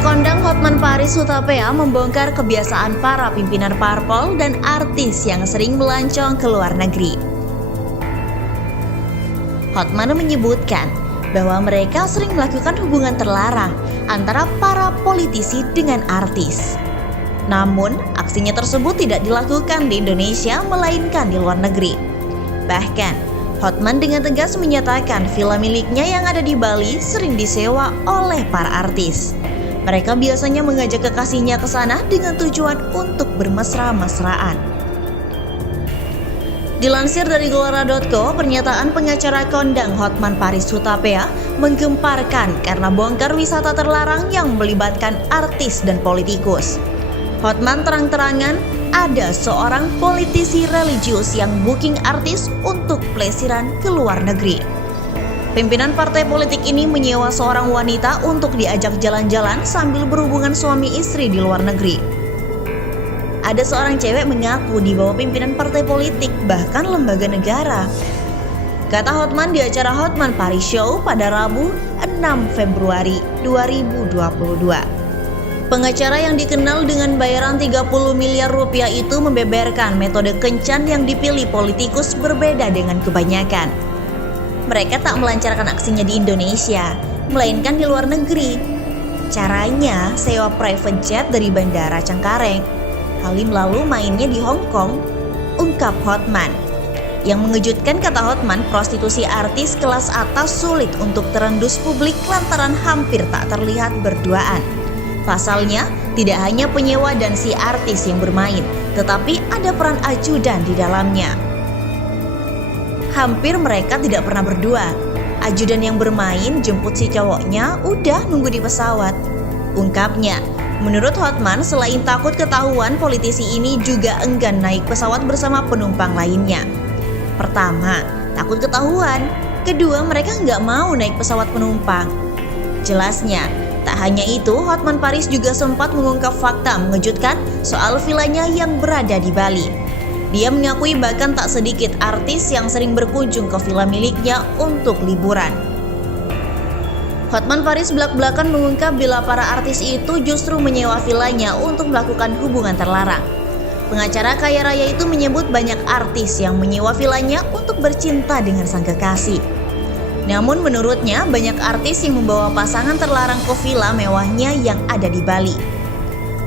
kondang Hotman Paris Hutapea membongkar kebiasaan para pimpinan parpol dan artis yang sering melancong ke luar negeri. Hotman menyebutkan bahwa mereka sering melakukan hubungan terlarang antara para politisi dengan artis. Namun, aksinya tersebut tidak dilakukan di Indonesia melainkan di luar negeri. Bahkan, Hotman dengan tegas menyatakan villa miliknya yang ada di Bali sering disewa oleh para artis. Mereka biasanya mengajak kekasihnya ke sana dengan tujuan untuk bermesra-mesraan. Dilansir dari Gelora.co, pernyataan pengacara kondang Hotman Paris Hutapea menggemparkan karena bongkar wisata terlarang yang melibatkan artis dan politikus. Hotman terang-terangan ada seorang politisi religius yang booking artis untuk pelesiran ke luar negeri. Pimpinan partai politik ini menyewa seorang wanita untuk diajak jalan-jalan sambil berhubungan suami istri di luar negeri. Ada seorang cewek mengaku di bawah pimpinan partai politik, bahkan lembaga negara. Kata Hotman di acara Hotman Paris Show pada Rabu 6 Februari 2022. Pengacara yang dikenal dengan bayaran 30 miliar rupiah itu membeberkan metode kencan yang dipilih politikus berbeda dengan kebanyakan. Mereka tak melancarkan aksinya di Indonesia, melainkan di luar negeri. Caranya sewa private jet dari Bandara Cengkareng. Halim lalu mainnya di Hong Kong, ungkap Hotman. Yang mengejutkan, kata Hotman, prostitusi artis kelas atas sulit untuk terendus publik lantaran hampir tak terlihat berduaan. Pasalnya, tidak hanya penyewa dan si artis yang bermain, tetapi ada peran ajudan di dalamnya. Hampir mereka tidak pernah berdua. Ajudan yang bermain jemput si cowoknya udah nunggu di pesawat, ungkapnya. Menurut Hotman, selain takut ketahuan, politisi ini juga enggan naik pesawat bersama penumpang lainnya. Pertama, takut ketahuan. Kedua, mereka nggak mau naik pesawat penumpang. Jelasnya, tak hanya itu, Hotman Paris juga sempat mengungkap fakta mengejutkan soal villanya yang berada di Bali. Dia mengakui bahkan tak sedikit artis yang sering berkunjung ke villa miliknya untuk liburan. Hotman Paris belak-belakan mengungkap bila para artis itu justru menyewa villanya untuk melakukan hubungan terlarang. Pengacara kaya raya itu menyebut banyak artis yang menyewa villanya untuk bercinta dengan sang kekasih. Namun menurutnya banyak artis yang membawa pasangan terlarang ke villa mewahnya yang ada di Bali.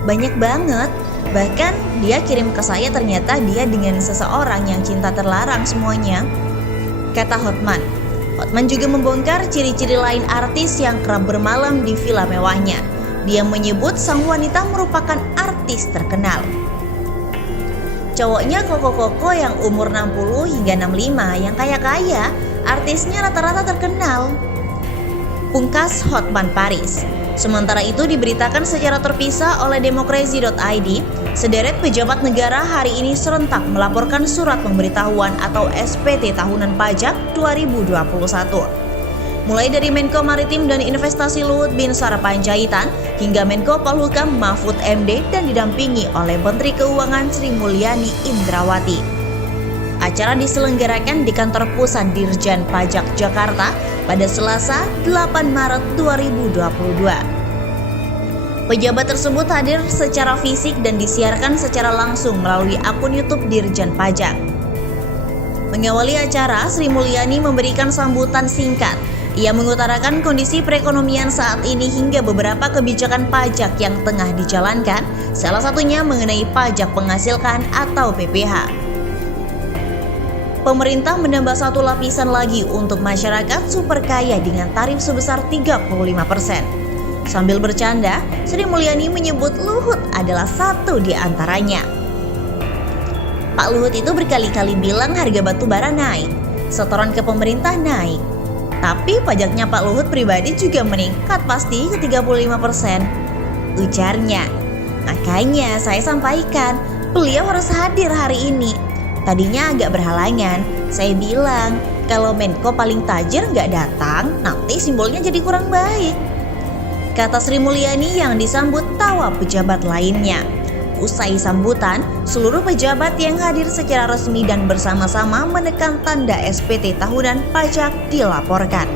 Banyak banget, bahkan dia kirim ke saya ternyata dia dengan seseorang yang cinta terlarang semuanya, kata Hotman. Hotman juga membongkar ciri-ciri lain artis yang kerap bermalam di villa mewahnya. Dia menyebut sang wanita merupakan artis terkenal. Cowoknya koko-koko yang umur 60 hingga 65 yang kaya-kaya, artisnya rata-rata terkenal, pungkas Hotman Paris. Sementara itu diberitakan secara terpisah oleh Demokrasi.id, sederet pejabat negara hari ini serentak melaporkan surat pemberitahuan atau SPT tahunan pajak 2021. Mulai dari Menko Maritim dan Investasi Luhut Binsar Panjaitan hingga Menko Polhukam Mahfud MD dan didampingi oleh Menteri Keuangan Sri Mulyani Indrawati. Acara diselenggarakan di Kantor Pusat Dirjen Pajak Jakarta pada Selasa 8 Maret 2022. Pejabat tersebut hadir secara fisik dan disiarkan secara langsung melalui akun YouTube Dirjen Pajak. Mengawali acara, Sri Mulyani memberikan sambutan singkat. Ia mengutarakan kondisi perekonomian saat ini hingga beberapa kebijakan pajak yang tengah dijalankan, salah satunya mengenai pajak penghasilkan atau PPH. Pemerintah menambah satu lapisan lagi untuk masyarakat super kaya dengan tarif sebesar 35%. Sambil bercanda, Sri Mulyani menyebut Luhut adalah satu di antaranya. Pak Luhut itu berkali-kali bilang harga batu bara naik, setoran ke pemerintah naik. Tapi pajaknya Pak Luhut pribadi juga meningkat pasti ke 35%, ujarnya. Makanya saya sampaikan, beliau harus hadir hari ini. Tadinya agak berhalangan, saya bilang kalau Menko paling tajir nggak datang, nanti simbolnya jadi kurang baik, kata Sri Mulyani yang disambut tawa pejabat lainnya. Usai sambutan, seluruh pejabat yang hadir secara resmi dan bersama-sama menekan tanda SPT tahunan pajak dilaporkan.